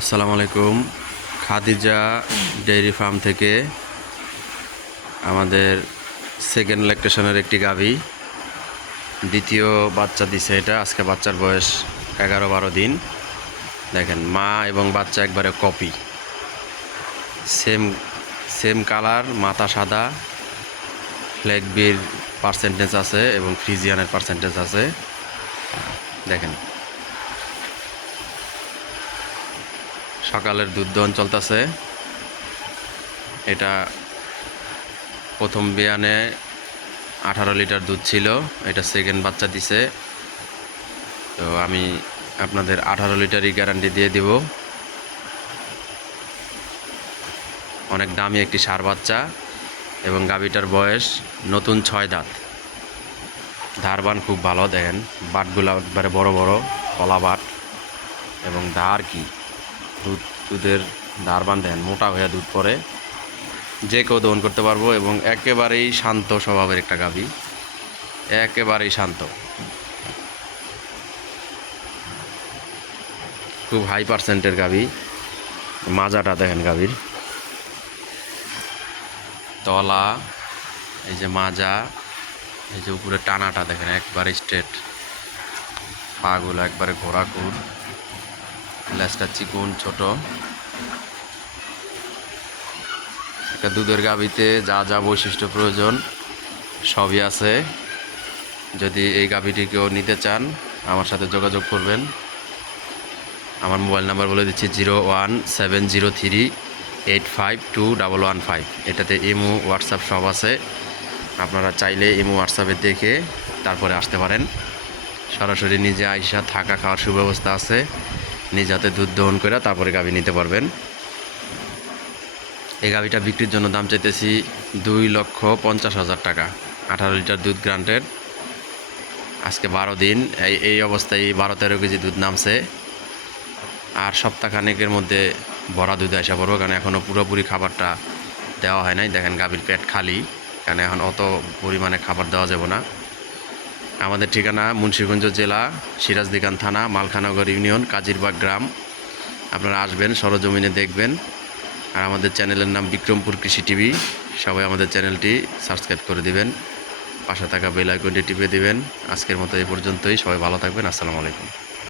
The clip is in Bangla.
আসসালামু আলাইকুম। খাদিজা ডেইরি ফার্ম থেকে আমাদের সেকেন্ড ল্যাকটেশনের একটি গাভী দ্বিতীয় বাচ্চা দিছে। এটা আজকে বাচ্চার বয়স 11-12 দিন। দেখেন, মা এবং বাচ্চা একবারে কপি, সেম সেম কালার, মাথা সাদা, ফ্ল্যাগবির পার্সেন্টেজ আছে এবং ফ্রিজিয়ানের পার্সেন্টেজ আছে। দেখেন, সকালের দুধ দহন চলতেছে। এটা প্রথম বিয়ানে 18 লিটার দুধ ছিল, এটা সেকেন্ড বাচ্চা দিছে। তো আমি আপনাদের 18 লিটারই গ্যারান্টি দিয়ে দিব। অনেক দামি একটি ষাঁড় বাচ্চা এবং গাভীটার বয়স নতুন 6 দাঁত। ধারবান খুব ভালো, দেখেন বাটগুলো একবারে বড় বড় কলা বাট এবং ধার কি দুধের ধারবান দেখেন, মোটা হয়ে দুধ পরে, যে কেউ দহন করতে পারবো এবং একেবারেই শান্ত স্বভাবের একটা গাভী, একেবারেই শান্ত, খুব হাই পার্সেন্টের গাভী। মাজাটা দেখেন, গাভীর তলা, এই যে মাজা, এই যে উপরে টানাটা দেখেন একবারে স্ট্রেট, পাগুলো একবারে ঘোরাকুর, লেজটা চিকুন ছোট। একটা দুধের গাভীতে যা যা বৈশিষ্ট্য প্রয়োজন সবই আছে। যদি এই গাভীটি কেউ নিতে চান আমার সাথে যোগাযোগ করবেন। আমার মোবাইল নাম্বার বলে দিচ্ছি 01703852115। এটাতে ইমো হোয়াটসঅ্যাপ সব আছে। আপনারা চাইলে ইমো হোয়াটসঅ্যাপে দেখে তারপরে আসতে পারেন। সরাসরি নিজে আইসা থাকা খাওয়ার সুব্যবস্থা আছে। নিজ হাতে দুধ দহন করে তারপরে গাভী নিতে পারবেন। এই গাভীটা বিক্রির জন্য দাম চাইতেছি 2,50,000 টাকা। 18 লিটার দুধ গ্রান্টেড। আজকে 12 দিন, এই অবস্থায় 12-13 কেজি দুধ নামছে। আর সপ্তাহখানেকের মধ্যে ভরা দুধ আসা পড়বো, কারণ এখনও পুরোপুরি খাবারটা দেওয়া হয় নাই। দেখেন গাভীর পেট খালি, কারণ এখন অত পরিমাণে খাবার দেওয়া যাবে না। আমাদের ঠিকানা মুন্সিগঞ্জ জেলা, সিরাজদিকান থানা, মালখানগর ইউনিয়ন, কাজিরবাগ গ্রাম। আপনারা আসবেন, সরজমিনে দেখবেন। আর আমাদের চ্যানেলের নাম বিক্রমপুর কৃষি টিভি। সবাই আমাদের চ্যানেলটি সাবস্ক্রাইব করে দিবেন, পাশে থাকা বেল আইকনটি টিপে দিবেন। আজকের মতো এই পর্যন্তই। সবাই ভালো থাকবেন। আসসালামু আলাইকুম।